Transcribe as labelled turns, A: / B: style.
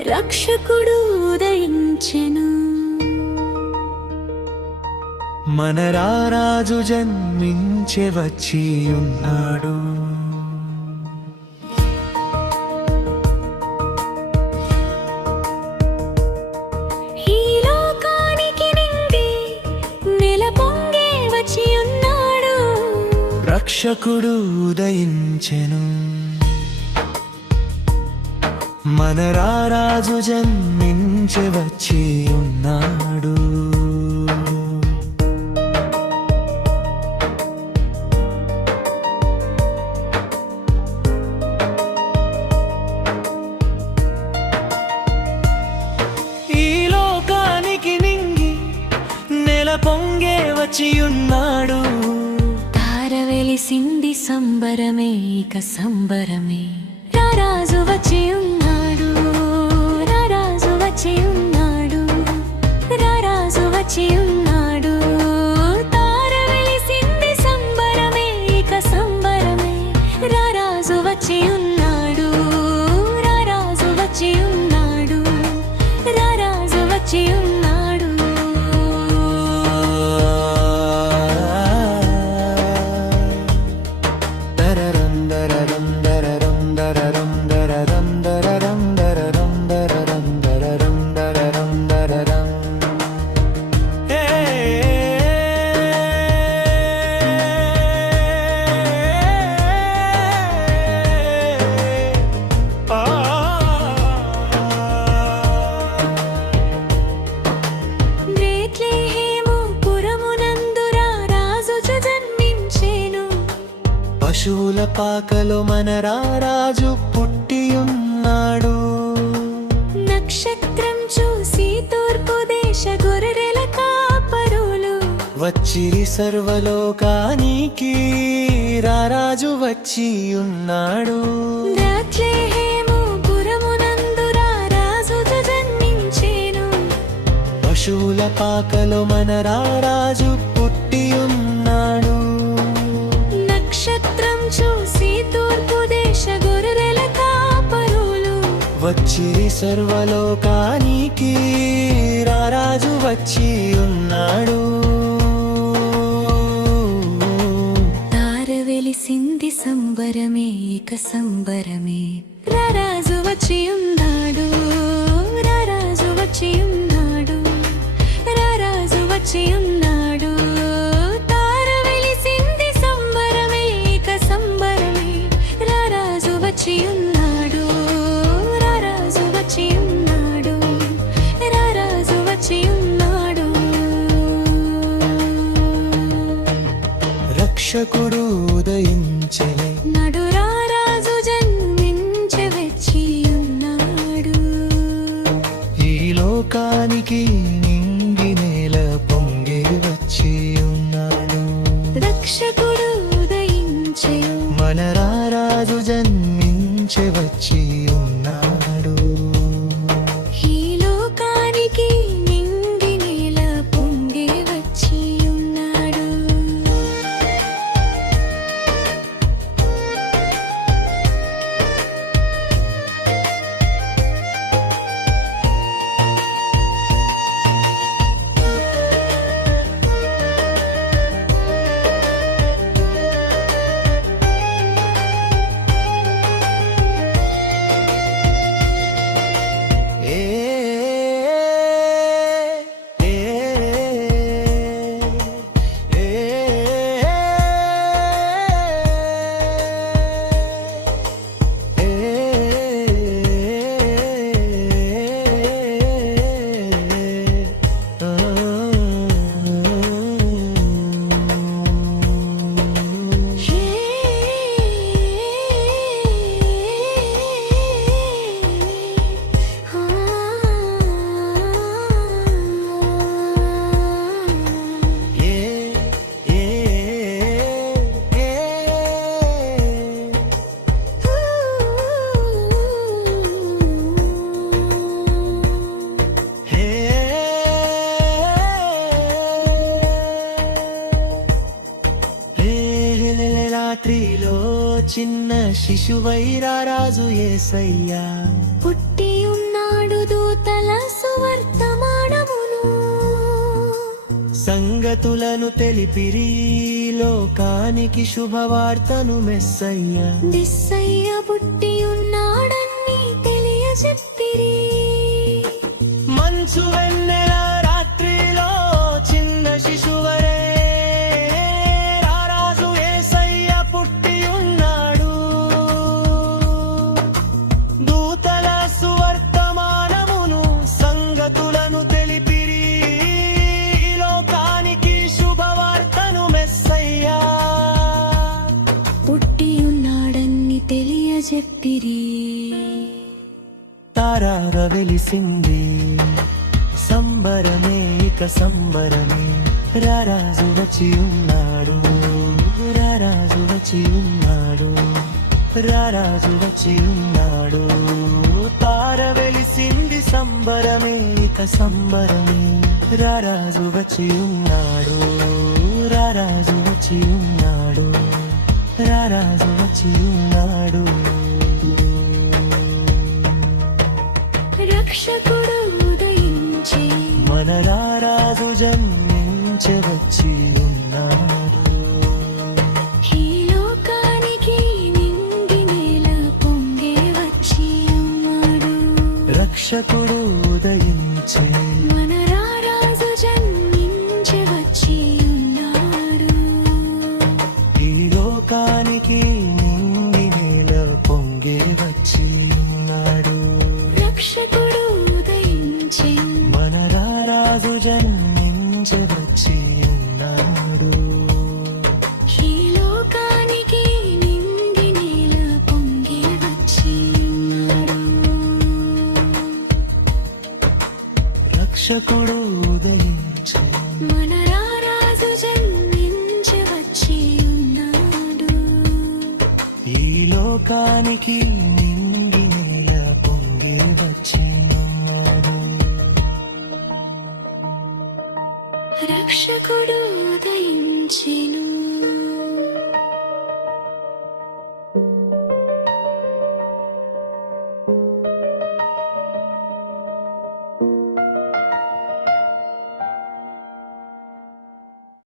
A: రక్షకుడు ఉదయించెను.
B: మన రారాజు జన్మించే వచ్చి ఉన్నాడు రక్షకుడు ఉదయించెను. మన రారాజు జన్మించి వచ్చి ఉన్నాడు. ఈ లోకానికి నింగి నెల పొంగే వచ్చి ఉన్నాడు.
A: తార వెలిసింది సంబరమే ఇక సంబరమే. రారాజు వచ్చి
B: పాకలో మన రారాజు పుట్టి ఉన్నాడు
A: నక్షత్రం చూసి తూర్పు దేశ గొర్రెల కాపరులు.
B: వచ్చిరి సర్వలోకానికి రారాజు వచ్చి ఉన్నాడు పశువుల పాకలో మన రారాజు పుట్టి ఉన్నాడు
A: నక్షత్రం చూసి తూర్పు దేశ గొర్రెల కాపరులు.
B: వచ్చిరి సర్వలోకానికి రారాజు వచ్చి ఉన్నాడు.
A: తార వెలిసింది సంబరమే ఇక సంబరమే. రారాజు వచ్చి ఉన్నాడు రారాజు వచ్చి ఉన్నాడు. రారాజు వచ్చి ఉన్నాడు వచ్చి ఉన్నాడు. రారాజు వచ్చి ఉన్నాడు. రారాజు వచ్చి ఉన్నాడు.
B: రక్షకుడు ఉదయించలే
A: నడురా రాజు జన్మించి వచ్చి ఉన్నాడు.
B: ఈ లోకానికి నింగి నేల పొంగి వచ్చి ఉన్నాడు.
A: రక్షకుడు ఉదయించే
B: మన రారాజు నుంచి వచ్చి మడిలో చిన్న శిశువైరారాజు ఏసయ్యా.
A: పుట్టి ఉన్నాడు దూతల సువర్తమానమును.
B: సంగతులను తెలిపిరి లోకానికి శుభవార్తను మెస్సయ్యా.
A: దిస్సయ్య పుట్టి ఉన్నాడని తెలియజెప్పిరి.
B: మంచు వెన్నెల
A: చెప్పిరి.
B: తారాగ వెలిసింది. సంబరమే ఇక సంబరమే. రారాజు వచ్చి ఉన్నాడు. రారాజు వచ్చి ఉన్నాడు. రారాజు వచ్చి ఉన్నాడు. తార వెలిసింది సంబరమే ఇక సంబరమే. రారాజు వచ్చి ఉన్నాడు. రారాజు వచ్చి ఉన్నాడు. రారాజు వచ్చి ఉన్నాడు.
A: రక్షకుడు ఉదయించి
B: మన రారాజు జన్మించవచ్చి ఉన్నాడు.
A: ఈ లోకానికి నింగి నేల పొంగే వచ్చి ఉన్నాడు.
B: రక్షకుడు
A: వచ్చి